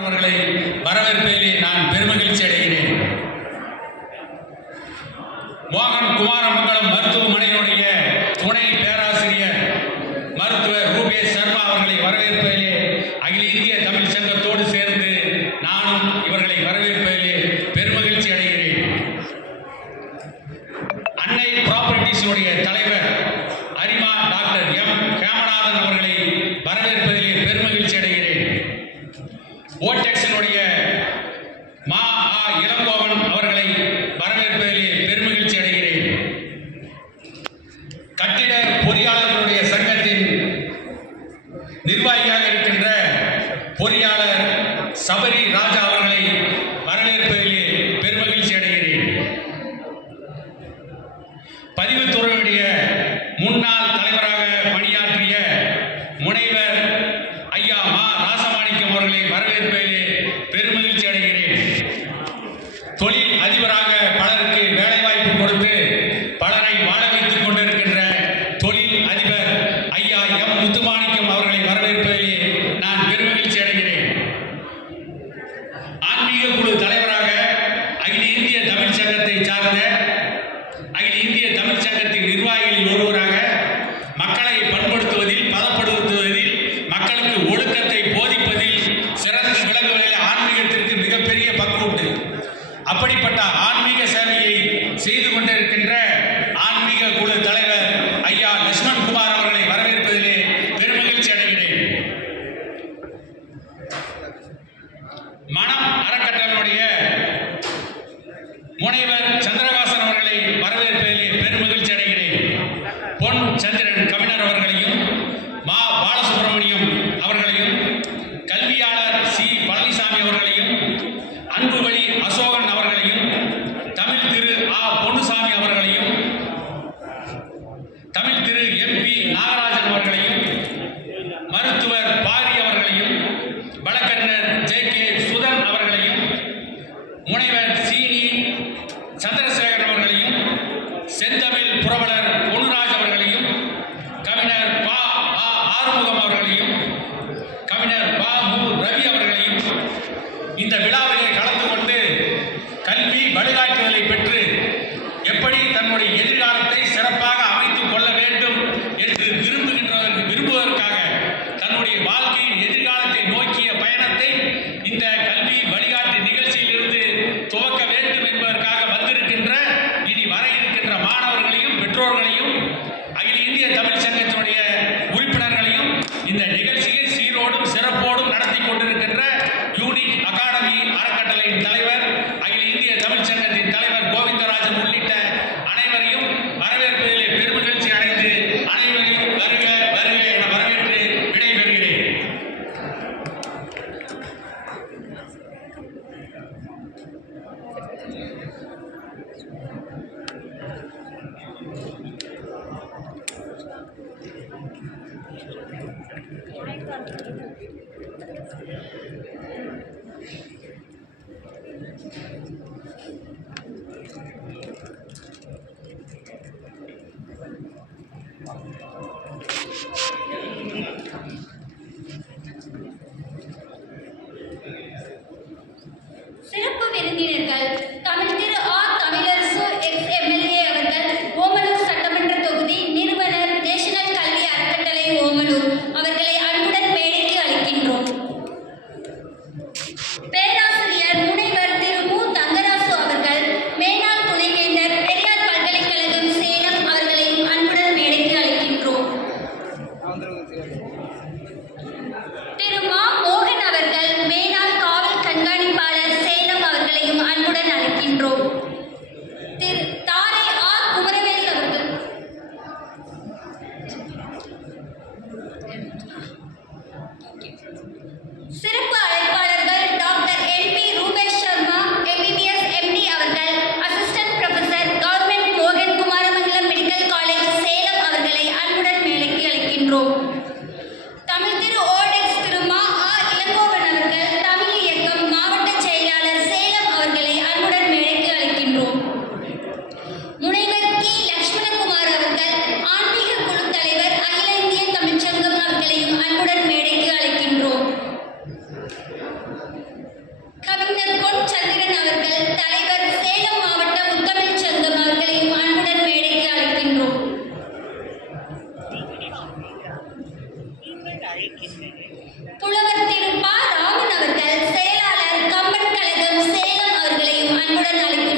அவர்களை வரவேற்பதிலே நான் பெருமகிழ்ச்சி அடைகிறேன். மோகன் குமாரமங்கலம் மருத்துவமனையினுடைய துணை பேராசிரியர் மருத்துவர் ரூபேஷ் சர்மா அவர்களை வரவேற்பதிலே அகில இந்திய தமிழ் சங்கத்தோடு சேர்ந்து நானும் இவர்களை வரவேற்பதிலே பெருமகிழ்ச்சி அடைகிறேன். அன்னை ப்ராப்பர்ட்டிஸுடைய தலைவர் அரிமா டாக்டர் எம் ஹேமநாதன் அவர்களை வரவேற்பதிலே பெருமகிழ்ச்சி அடைகிறேன். ஓடெக்ஸினுடைய மா இளங்கோவன் அவர்களை வரவேற்பதிலே பெருமகிழ்ச்சி அடைகிறேன். கட்டிட பொறியாளர்களுடைய சங்கத்தின் நிர்வாகியாக இருக்கின்ற பொறியாளர் சபரி ராஜா அவர்களை வரவேற்பதிலே பெருமகிழ்ச்சி அடைகிறேன். பதிவுத்துறையுடைய முன்னாள் தலைவராக பணியாற்றிய முனைவர் ஐயா மா ராசமாணிக்கம் அவர்களை வரவேற்பதிலே பெருமகிழ்ச்சி அடைகிறேன். தொழில் அதிபராக பலருக்கு வேலைவாய்ப்பு கொடுத்து பலரை வாழ வைத்துக் கொண்டிருக்கின்ற தொழில் அதிபர் ஐயா எம் முத்துமாணிக்கம் அவர்களை வரவேற்பதிலே நான் பெருமகிழ்ச்சி அடைகிறேன். ஆன்மீக குழு தலைவராக அகில இந்திய தமிழ் சங்கத்தை சார்ந்த அகில இந்திய தமிழ் சங்கத்தின் நிர்வாகிகளில் ஒருவராக மக்களை பண்படுத்துவதில் பதப்படுத்துவதில் மக்களுக்கு ஒழுக்கத்தை போதிப்பதில் சிறந்து விளங்குவதில் ஆன்மீகத்திற்கு மிகப்பெரிய பங்கு உண்டு. அப்படிப்பட்ட ஆன்மீக சேவையை செய்து கொண்டிருக்கின்ற ஆன்மீக குழு தலைவர் ஐயா லட்சுமண் குமார் அவர்களை வரவேற்பதிலே பெருமகிழ்ச்சி அடைகிறேன். மனம் அறக்கட்டளையுடைய முனைவர் சந்திரகாசன் அவர்களை வரவேற்பதிலே பெருமகிழ்ச்சி அடைகிறேன். பொன் சந்திரன் கவிஞர் அவர்களையும் மா பாலசுப்ரமணியம் அவர்களையும் கல்வியாளர் சி பழனிசாமி அவர்களையும் அன்புவழி அசோகன் அவர்களையும் தமிழ் திரு பொன்னுசாமி அவர்களையும் தமிழ் திரு MP நாகராஜன் அவர்களையும் மருத்துவர் பாரி அவர்களையும் வழக்கறிஞர் JK சுதன் அவர்களையும் முனைவர் சீனி சந்திரசேகர் அவர்களையும் செந்தமிழ் புரவலர் பொன்னுராஜ் அவர்களையும் கவிஞர் ஆறுமுகம் அவர்களையும் கவிஞர் மு ரவி அவர்களையும் இந்த விழாவிலே கலந்து கொண்டு கல்வி வழிகாட்டுதலை பெற்று எப்படி தன்னுடைய எதிர்காலத்தை சிறப்பாக அமைத்துக் கொள்ள வேண்டும் என்று விரும்புவதற்காக தன்னுடைய வாழ்க்கையின் எதிர்காலத்தை நோக்கிய பயணத்தை இந்த கல்வி வழிகாட்டு நிகழ்ச்சியிலிருந்து துவக்க வேண்டும் என்பதற்காக வந்திருக்கின்ற இனி வர இருக்கின்ற மாணவர்களையும் பெற்றோர்களையும் அகில இந்திய தமிழ் சங்கத்தினுடைய உறுப்பினர்களையும் இந்த நிகழ்ச்சியை சீரோடும் சிறப்போடும் நடத்தி கொண்டிருக்கின்ற யூனிக் அகாடமி அறக்கட்டளையின் தலைவர் அகில இந்திய தமிழ் சங்கத்தின் தலைவர் கோவிந்தராஜன் உள்ளிட்ட அனைவரையும் வரவேற்பதிலே பெருமகிழ்ச்சி அடைந்து அனைவரையும் வருக வருக என வரவேற்று விடைபெறுகிறேன். சிறப்பு விருந்தினர்கள் தமிழ் திரு தமிழரசு எக்ஸ்-MLA அவர்கள், ஓமலூர் சட்டமன்ற தொகுதி நிறுவனர், நேஷனல் கல்வி அறக்கட்டளை ஓமலூர் அவர்களை அன்புடன் மேடைக்கு அழைக்கின்றோம். பேராசிரியர் முனைவர் திரு மு தங்கராசு அவர்கள், மேனாள் துணைவேந்தர், பெரியார் பல்கலைக்கழகம் சேலம் அவர்களையும் அன்புடன் மேடைக்கு அழைக்கின்றோம். திரு மா மோகன் அவர்கள், மேனாள் காவல் கண்காணிப்பாளர் சேலம் அவர்களையும் அன்புடன் அழைக்கின்றோம். திரு தாரை குமரவேல் அவர்கள், சிறப்பு அழைப்பாளர்கள் doctor NP Rupesh Sharma MBBS MD அவர்கள், அசிஸ்டன்ட் ப்ரொஃபசர் கவர்மெண்ட் மோகன் குமாரமங்கலம் மெடிக்கல் காலேஜ் சேலம் அவர்களை அன்புடன் மேடைக்கு அழைக்கின்றோம். தமிழ் திரு ஓடெக்ஸ் திரு மா இளங்கோவன் அவர்கள், தமிழ் இயக்கம் மாவட்ட செயலாளர் சேலம் அவர்களை அன்புடன் மேடைக்கு அழைக்கின்றோம். புலவர் திரு ப. ராமன் அவர்கள் செயலாளர் கம்பன் கழகம் சேலம் அவர்களையும் அன்புடன் அழைக்கிறோம்.